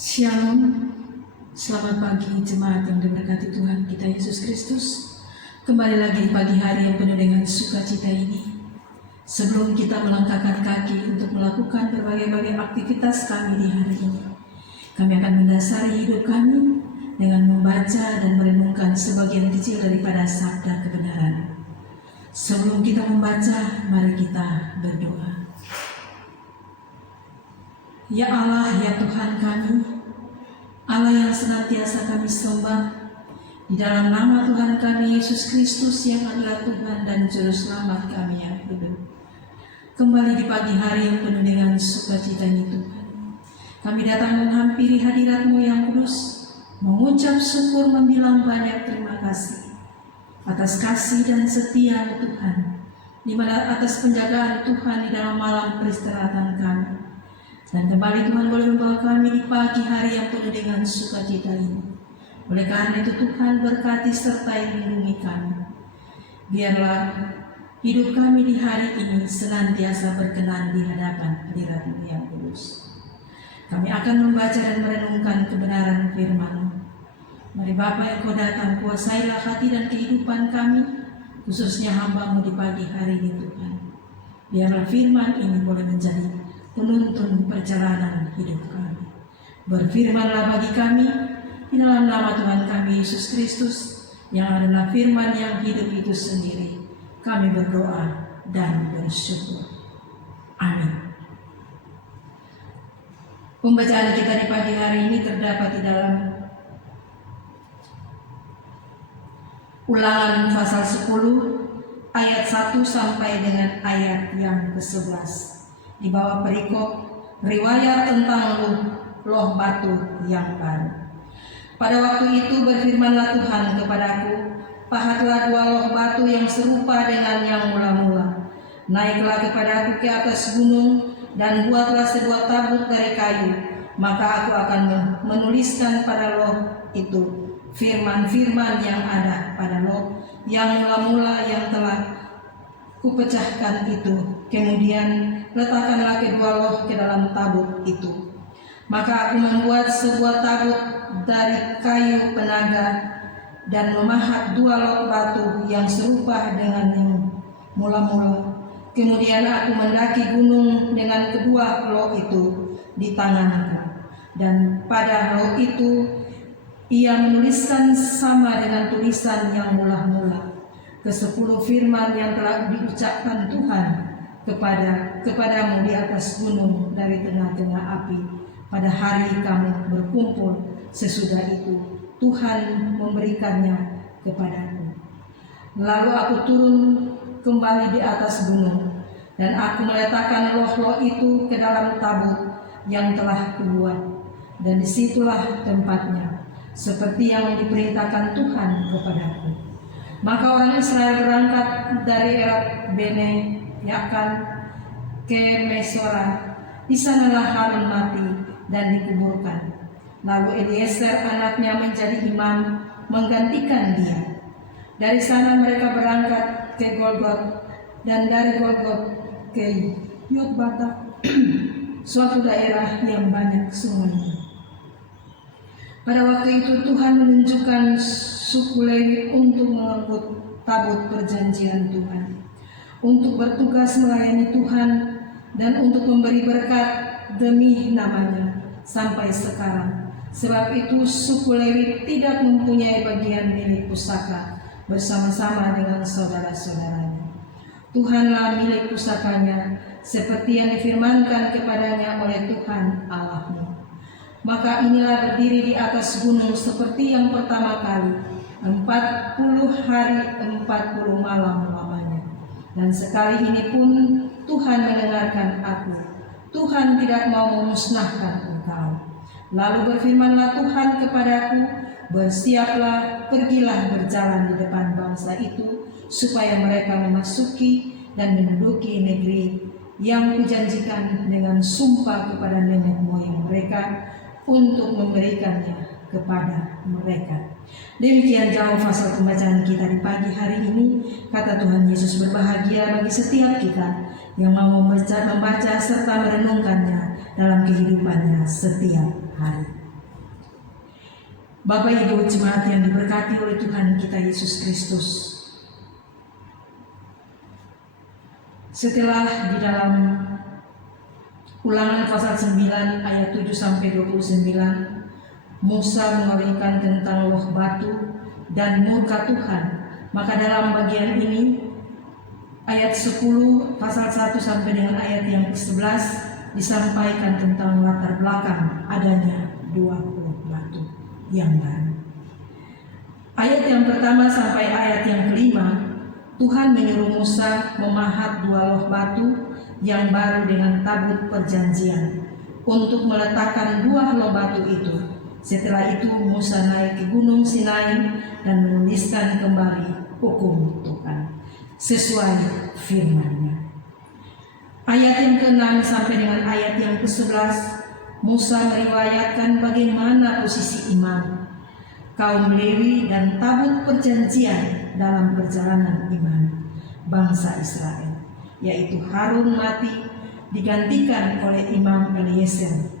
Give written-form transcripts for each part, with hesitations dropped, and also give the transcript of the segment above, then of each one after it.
Shalom, selamat pagi jemaat yang diberkati Tuhan kita Yesus Kristus. Kembali lagi di pagi hari yang penuh dengan sukacita ini. Sebelum kita melangkahkan kaki untuk melakukan berbagai aktivitas kami di hari ini, kami akan mendasari hidup kami dengan membaca dan merenungkan sebagian kecil daripada sabda kebenaran. Sebelum kita membaca, mari kita berdoa. Ya Allah, ya Tuhan kami, Allah yang senantiasa kami sembah, di dalam nama Tuhan kami Yesus Kristus yang adalah Tuhan dan Juru Selamat kami yang hidup. Kembali di pagi hari yang penuh dengan sukacita ini Tuhan, kami datang menghampiri hadirat-Mu yang kudus, mengucap syukur, membilang banyak terima kasih atas kasih dan setia Tuhan, di mana atas penjagaan Tuhan di dalam malam peristirahatan kami. Dan kembali Tuhan boleh membawa kami di pagi hari yang penuh dengan sukacita ini. Oleh karena itu Tuhan berkati sertai lindungi kami. Biarlah hidup kami di hari ini senantiasa berkenan di hadapan hadirat-Mu yang kudus. Kami akan membaca dan merenungkan kebenaran firman-Mu. Mari Bapa yang Kau datang, kuasailah hati dan kehidupan kami, khususnya hamba-Mu di pagi hari ini Tuhan. Biarlah firman ini boleh menjadi penuntun perjalanan hidup kami. Berfirmanlah bagi kami di dalam nama Tuhan kami Yesus Kristus yang adalah firman yang hidup itu sendiri. Kami berdoa dan bersyukur. Amin. Pembacaan kita di pagi hari ini terdapat di dalam Ulangan pasal 10 ayat 1 sampai dengan ayat yang ke-11. Di bawah perikop riwayat tentang loh batu yang baru. Pada waktu itu berfirmanlah Tuhan kepadaku, pahatlah 2 loh batu yang serupa dengan yang mula-mula. Naiklah kepadaku ke atas gunung dan buatlah sebuah tabut dari kayu. Maka aku akan menuliskan pada loh itu firman-firman yang ada pada loh yang mula-mula yang telah kupecahkan itu. Kemudian letakkanlah kedua loh ke dalam tabut itu. Maka aku membuat sebuah tabut dari kayu penaga dan memahat 2 loh batu yang serupa dengan yang mula-mula. Kemudian aku mendaki gunung dengan kedua loh itu di tanganku. Dan pada loh itu ia menuliskan sama dengan tulisan yang mula-mula ke-10 firman yang telah diucapkan Tuhan kepadamu di atas gunung dari tengah-tengah api pada hari kamu berkumpul. Sesudah itu Tuhan memberikannya kepadaku. Lalu aku turun kembali di atas gunung dan aku meletakkan loh-loh itu ke dalam tabut yang telah kubuat, dan disitulah tempatnya seperti yang diperintahkan Tuhan kepadaku. Maka orang Israel berangkat dari Erat Bene Yakan ke Mesora. Di sanalah Harun mati dan dikuburkan. Lalu Eliezer anaknya menjadi imam menggantikan dia. Dari sana mereka berangkat ke Golgot, dan dari Golgot ke Yotbata, suatu daerah yang banyak sungainya. Pada waktu itu Tuhan menunjukkan suku Lewi untuk mengangkut tabut perjanjian Tuhan, untuk bertugas melayani Tuhan dan untuk memberi berkat demi namanya sampai sekarang. Sebab itu suku Lewi tidak mempunyai bagian milik pusaka bersama-sama dengan saudara-saudaranya. Tuhanlah milik pusakanya, seperti yang difirmankan kepadanya oleh Tuhan Allahmu. Maka inilah berdiri di atas gunung seperti yang pertama kali, 40 hari 40 malam lamanya. Dan sekali ini pun Tuhan mendengarkan aku. Tuhan tidak mau memusnahkan engkau. Lalu berfirmanlah Tuhan kepadaku, bersiaplah, pergilah berjalan di depan bangsa itu, supaya mereka memasuki dan menduduki negeri yang kujanjikan dengan sumpah kepada nenek moyang mereka, untuk memberikannya kepada mereka. Demikian jauh pasal pembacaan kita di pagi hari ini. Kata Tuhan Yesus, berbahagia bagi setiap kita yang mau membaca serta merenungkannya dalam kehidupannya setiap hari. Bapak Ibu jemaat yang diberkati oleh Tuhan kita Yesus Kristus, setelah di dalam Ulangan pasal 9 ayat 7 sampai 29 Musa mengawinkan tentang loh batu dan murka Tuhan, maka dalam bagian ini ayat 10 pasal 1 sampai dengan ayat yang ke-11 disampaikan tentang latar belakang adanya 20 batu yang baru. Ayat yang pertama sampai ayat yang kelima, Tuhan menyuruh Musa memahat 2 loh batu yang baru dengan tabut perjanjian untuk meletakkan 2 loh batu itu. Setelah itu Musa naik ke Gunung Sinai dan menuliskan kembali hukum Tuhan sesuai firman-Nya. Ayat yang ke-6 sampai dengan ayat yang ke-11, Musa meriwayatkan bagaimana posisi imam, kaum Lewi dan tabut perjanjian dalam perjalanan iman bangsa Israel, yaitu Harun mati digantikan oleh Imam Eliezer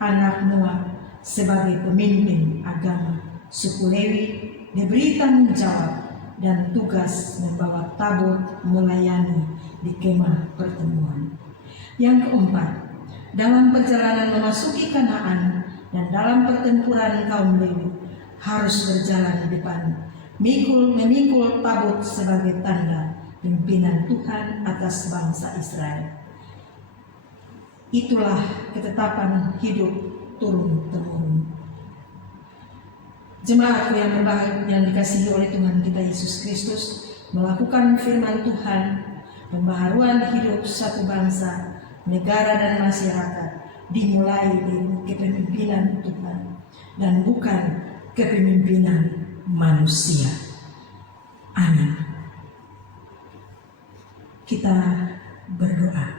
anak Noah sebagai pemimpin agama. Suku Lewi diberi tanggung jawab dan tugas membawa tabut melayani di kemah pertemuan. Yang keempat, dalam perjalanan memasuki Kanaan dan dalam pertempuran, kaum Lewi harus berjalan di depan, memikul tabut sebagai tanda pimpinan Tuhan atas bangsa Israel. Itulah ketetapan hidup turun-temurun. Jemaatku yang berbahagia, yang dikasihi oleh Tuhan kita Yesus Kristus, melakukan firman Tuhan, pembaharuan hidup satu bangsa, negara dan masyarakat dimulai dari kepemimpinan Tuhan dan bukan kepemimpinan manusia. Amin. Kita berdoa.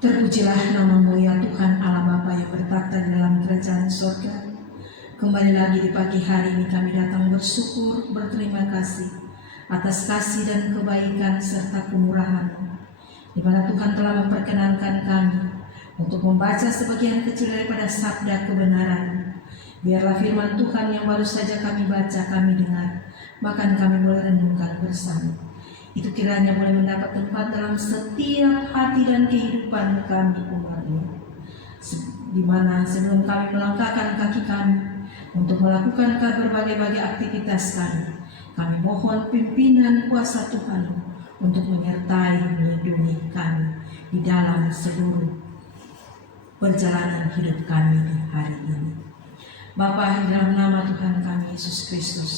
Terpujilah nama-Mu ya Tuhan Allah Bapa yang bertakhta dalam kerajaan surga. Kembali lagi di pagi hari ini kami datang bersyukur, berterima kasih atas kasih dan kebaikan serta kemurahan-Mu, di mana Tuhan telah memperkenankan kami untuk membaca sebagian kecil daripada sabda kebenaran. Biarlah firman Tuhan yang baru saja kami baca, kami dengar, bahkan kami boleh renungkan bersama, itu kiranya boleh mendapat tempat dalam setiap hati dan kehidupan kami umat-Mu, di mana sebelum kami melangkahkan kaki kami untuk melakukan berbagai-bagai aktivitas kami mohon pimpinan kuasa Tuhan untuk menyertai melindungi kami di dalam seluruh perjalanan hidup kami di hari ini. Bapa, dalam nama Tuhan kami Yesus Kristus,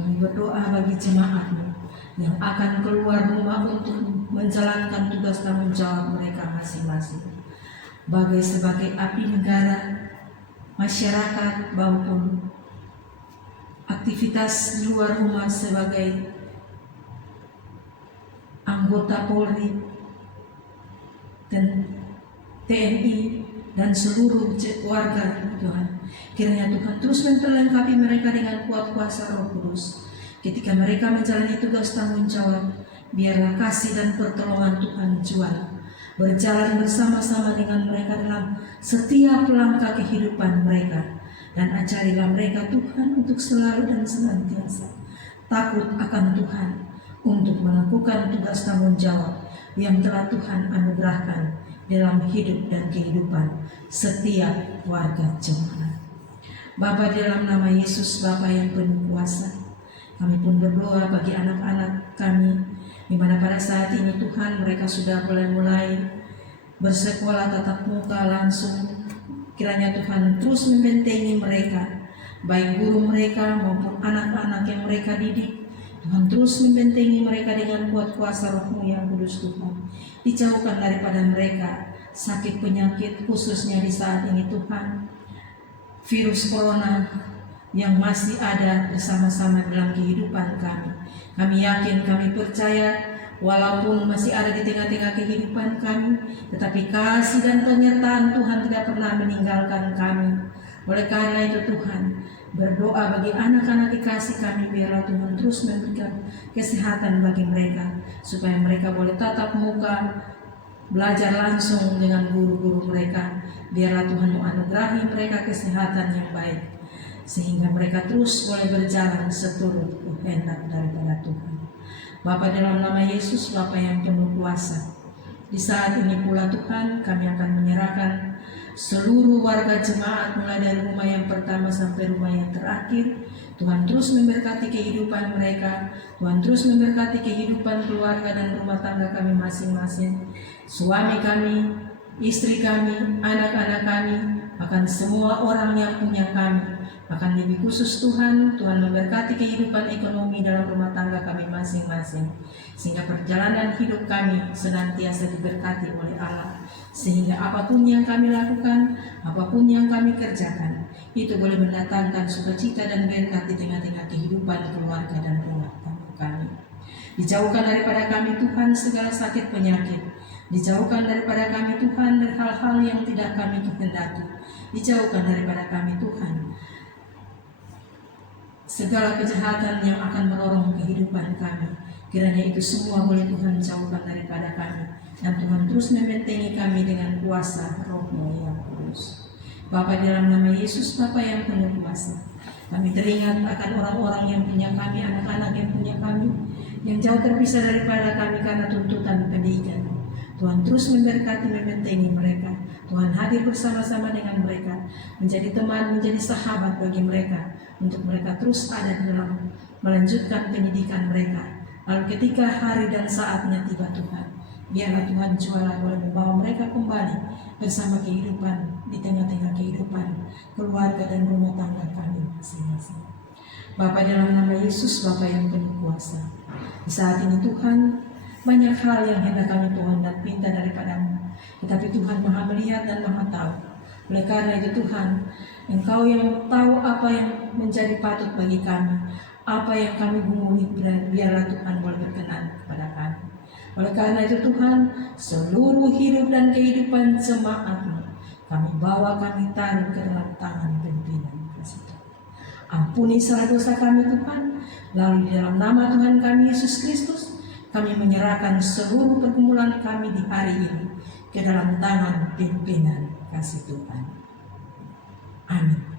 kami berdoa bagi jemaat-Mu yang akan keluar rumah untuk menjalankan tugas tanggung jawab mereka masing-masing, sebagai abdi negara, masyarakat, maupun aktivitas di luar rumah sebagai anggota Polri dan TNI dan seluruh warga Tuhan. Kiranya Tuhan terus memperlengkapi mereka dengan kuat kuasa Roh Kudus. Ketika mereka menjalani tugas tanggung jawab, biarlah kasih dan pertolongan Tuhan jual berjalan bersama-sama dengan mereka dalam setiap langkah kehidupan mereka, dan ajarilah mereka Tuhan untuk selalu dan senantiasa takut akan Tuhan untuk melakukan tugas tanggung jawab yang telah Tuhan anugerahkan dalam hidup dan kehidupan setiap warga jemaat. Bapa, dalam nama Yesus, Bapa yang penuh kuasa, kami pun berdoa bagi anak-anak kami, di mana pada saat ini Tuhan mereka sudah mulai bersekolah tatap muka langsung. Kiranya Tuhan terus membentengi mereka, baik guru mereka maupun anak-anak yang mereka didik. Tuhan terus membentengi mereka dengan kuat kuasa Roh-Mu yang kudus Tuhan. Dijauhkan daripada mereka sakit penyakit, khususnya di saat ini Tuhan, virus corona yang masih ada bersama-sama dalam kehidupan kami. Kami yakin, kami percaya, walaupun masih ada di tengah-tengah kehidupan kami, tetapi kasih dan penyertaan Tuhan tidak pernah meninggalkan kami. Oleh karena itu Tuhan, berdoa bagi anak-anak dikasih kami, biarlah Tuhan terus memberikan kesehatan bagi mereka, supaya mereka boleh tatap muka, belajar langsung dengan guru-guru mereka, Biarlah Tuhan menganugerahi mereka kesehatan yang baik, sehingga mereka terus boleh berjalan seturut kehendak daripada Tuhan. Bapa, dalam nama Yesus, Bapa yang penuh kuasa, di saat ini pula Tuhan, kami akan menyerahkan seluruh warga jemaat mulai dari rumah yang pertama sampai rumah yang terakhir. Tuhan terus memberkati kehidupan mereka, Tuhan terus memberkati kehidupan keluarga dan rumah tangga kami masing-masing, suami kami, istri kami, anak-anak kami, bahkan semua orang yang punya kami. Bahkan lebih khusus Tuhan memberkati kehidupan ekonomi dalam rumah tangga kami masing-masing, sehingga perjalanan hidup kami senantiasa diberkati oleh Allah, sehingga apapun yang kami lakukan, apapun yang kami kerjakan, itu boleh mendatangkan sukacita dan berkat di tengah-tengah kehidupan keluarga dan rumah tangga kami. Dijauhkan daripada kami Tuhan segala sakit penyakit, dijauhkan daripada kami Tuhan dari hal-hal yang tidak kami kehendaki, dijauhkan daripada kami Tuhan segala kejahatan yang akan menolong kehidupan kami. Kiranya itu semua boleh Tuhan jauhkan daripada kami, dan Tuhan terus membentengi kami dengan kuasa Roh-Mu yang kudus. Bapa, dalam nama Yesus, Bapa yang penuh kuasa, kami teringat akan orang-orang yang punya kami, anak-anak yang punya kami, yang jauh terpisah daripada kami karena tuntutan pendidikan. Tuhan terus memberkati, membentengi mereka. Tuhan hadir bersama-sama dengan mereka, menjadi teman, menjadi sahabat bagi mereka, untuk mereka terus ada di dalam melanjutkan pendidikan mereka. Lalu ketika hari dan saatnya tiba Tuhan, biarlah Tuhan jualah boleh membawa mereka kembali bersama kehidupan di tengah-tengah kehidupan keluarga dan rumah tangga kami masing-masing. Bapa, dalam nama Yesus, Bapa yang penuh kuasa, di saat ini Tuhan, banyak hal yang hendak kami Tuhan dan pinta daripada-Mu, tetapi Tuhan Maha melihat dan Maha tahu. Oleh karena itu Tuhan, Engkau yang tahu apa yang menjadi patut bagi kami, apa yang kami gumuli, biarlah Tuhan boleh berkenan kepada kami. Oleh karena itu Tuhan, seluruh hidup dan kehidupan jemaat-Mu kami bawa, kami taruh ke dalam tangan pimpinan kasih Tuhan. Ampuni segala dosa kami Tuhan, lalu di dalam nama Tuhan kami Yesus Kristus, kami menyerahkan seluruh pergumulan kami di hari ini ke dalam tangan pimpinan kasih Tuhan. Amin.